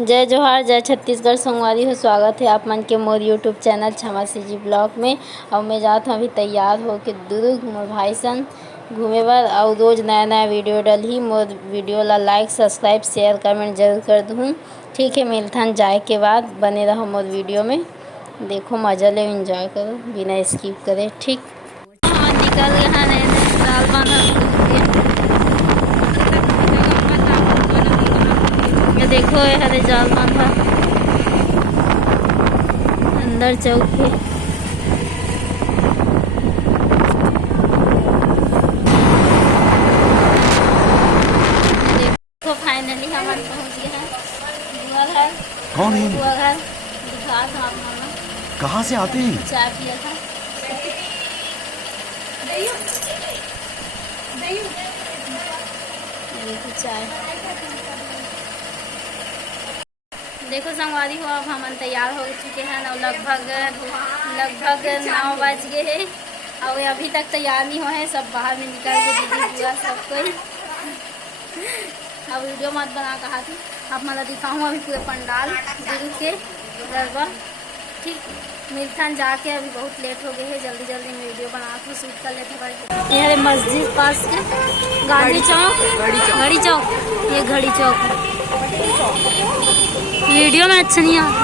जय जोहार, जय छत्तीसगढ़। संगवारी हो, स्वागत है आप मन के मोर यूट्यूब चैनल छमा जी ब्लॉग में। और मैं जात हूँ अभी तैयार हो के दुर्ग मोर भाई संग घूमे बर। और रोज़ नया नया वीडियो डलही। मोर वीडियो ला लाइक सब्सक्राइब शेयर कमेंट जरूर कर दूँ। ठीक है, मिलथन जाए के बाद बने रहो मोर वीडियो में। देखो मज़ा ले, एंजॉय करो बिना स्किप करे। ठीक, हाँ निकल गए दाल बांधा। ये देखो ये हरे जाल बांधा अंदर चौक पे। देखो फाइनली हम पहुंच गए हैं बुआ घर। कौन है? बुआ घर दिखा था आप मामा। कहाँ से आते हैं? चाय पिया था। देखो चाय। देखो संगवारी हो, अब हम तैयार हो चुके हैं और लगभग 9 बज गए हैं और अभी तक तैयार नहीं हुए हैं। सब बाहर में निकल के दीदी बुआ सब कोई। अब वीडियो मत बना कहा थी, अब मैं दिखाऊँ अभी पूरे पंडाल गुरु के गरबा। ठीक, मिलथन जाके अभी बहुत लेट हो गए हैं। जल्दी जल्दी में वीडियो बना के शूट कर लेते हैं। ये है मस्जिद पास के गांधी चौक, घड़ी चौक। ये घड़ी चौक है। वीडियो में अच्छा नहीं आता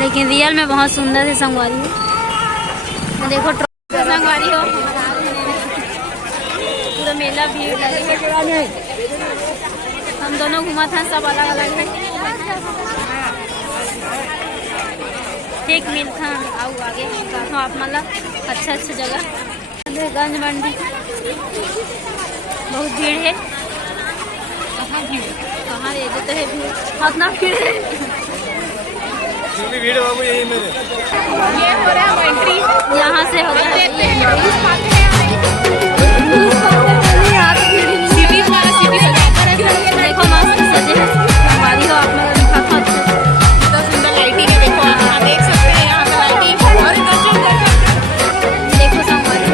लेकिन रियल में बहुत सुंदर है संगवारी हो। देखो संगवारी हो, पूरा मेला भीड़ लगे। हम दोनों घुमा था, सब अलग अलग है। ठीक, मिलता आओ आगे कहाँ आप मतलब अच्छा जगह। गंज मंडी बहुत भीड़ है। कहाँ ले तो है भीड़, उतना भीड़ है। भीड़ बाबू यही मेरे ये हो रहा है एंट्री, यहाँ से हो रहा है। देखो मस्त सजे हैं हमारी हो। आप लोग दिखा था सुंदर लाइटिंग है। देखो यहाँ देख सकते हैं, यहाँ पे लाइटिंग और देखो संगवारी।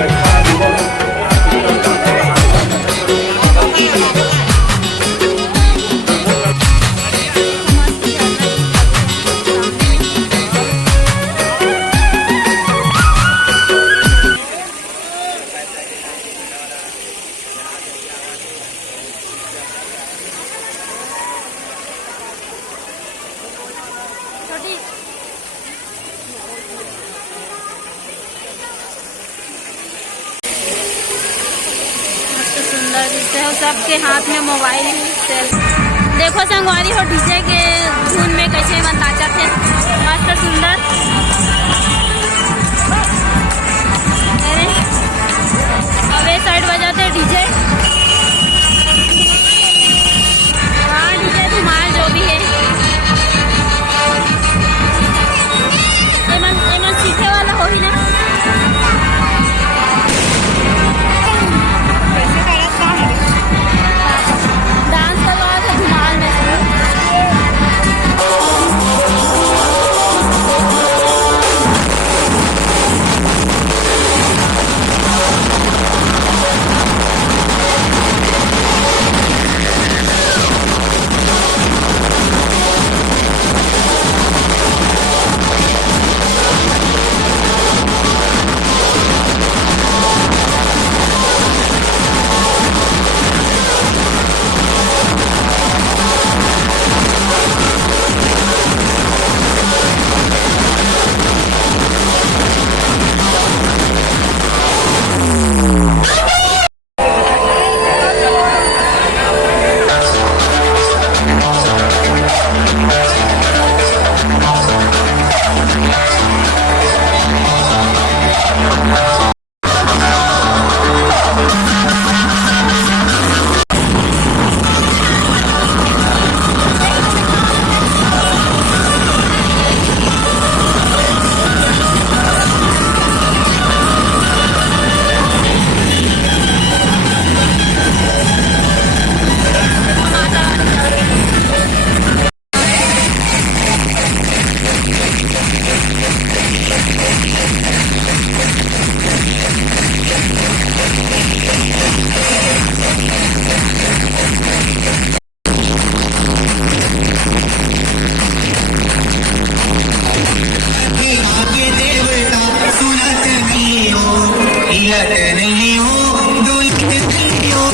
सुंदर दिखते हो, सबके हाथ में मोबाइल ही सेल्फी। देखो संगवारी हो, डीजे के धुन में कैसे मन नाचत है, मस्त सुंदर। अरे अवे साइड बजाते डीजे। हाँ डीजे धुमाल जो भी है। एमन सीखे वाला हो ही ना। तैयार नहीं हूँ दूल्हे नहीं हूँ।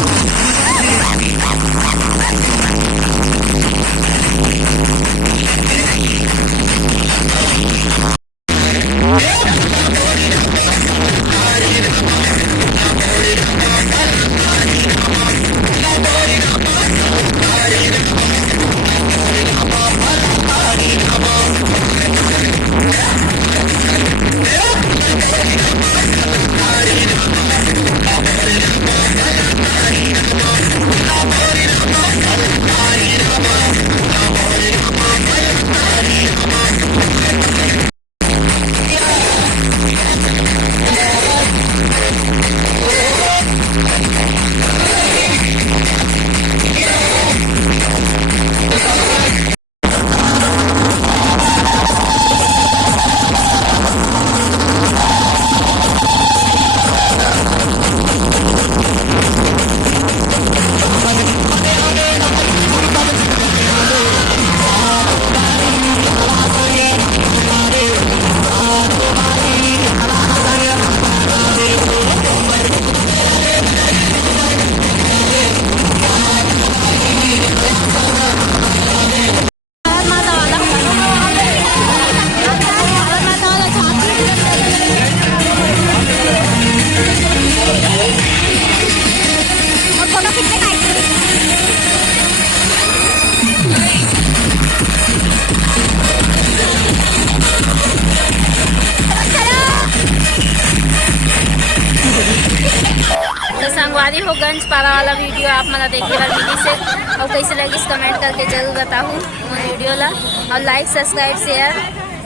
संगवारी हो गंज पारा वाला वीडियो आप मला देखे ला मिली से और कैसे लगी कमेंट करके जरूर बताऊँ वीडियो ला और लाइक सब्सक्राइब शेयर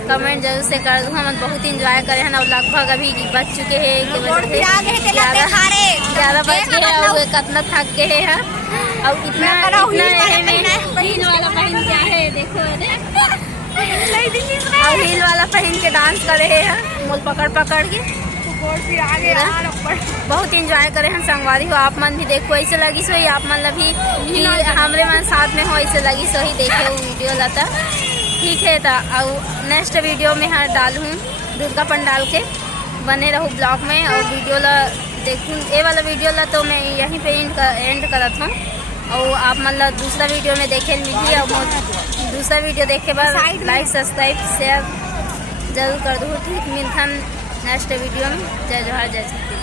कमेंट जरूर से कर दूँ। हम बहुत इंजॉय करे हैं और लगभग अभी बज चुके हैं 11 बज गए हैं और कितना थक गए हैं और इतना हील वाला पहन क्या है देखो और हील वाला पहन के डांस कर रहे हैं मोल पकड़ पकड़ के बहुत इंजॉय करे हम संगवारी हो। आप मन भी देखो ऐसे लगी सो ही आप मन भी हमरे मन साथ में हो ऐसे लगी सो ही देखे वीडियो लता ठीक है। तो और नेक्स्ट वीडियो में हाँ डालूँ दुर्गा पंडाल के बने रहूँ ब्लॉग में और वीडियो ला देखूँ ये वाला वीडियो ला तो मैं यहीं पे एंड करत हूँ और आप मतलब दूसरा वीडियो में देखे मिली और दूसरा वीडियो देखे बाद लाइक सब्सक्राइब शेयर जरूर कर दूँ ठीक। मिलता नेक्स्ट वीडियो में। जय जोहार जय छत्तीसगढ़।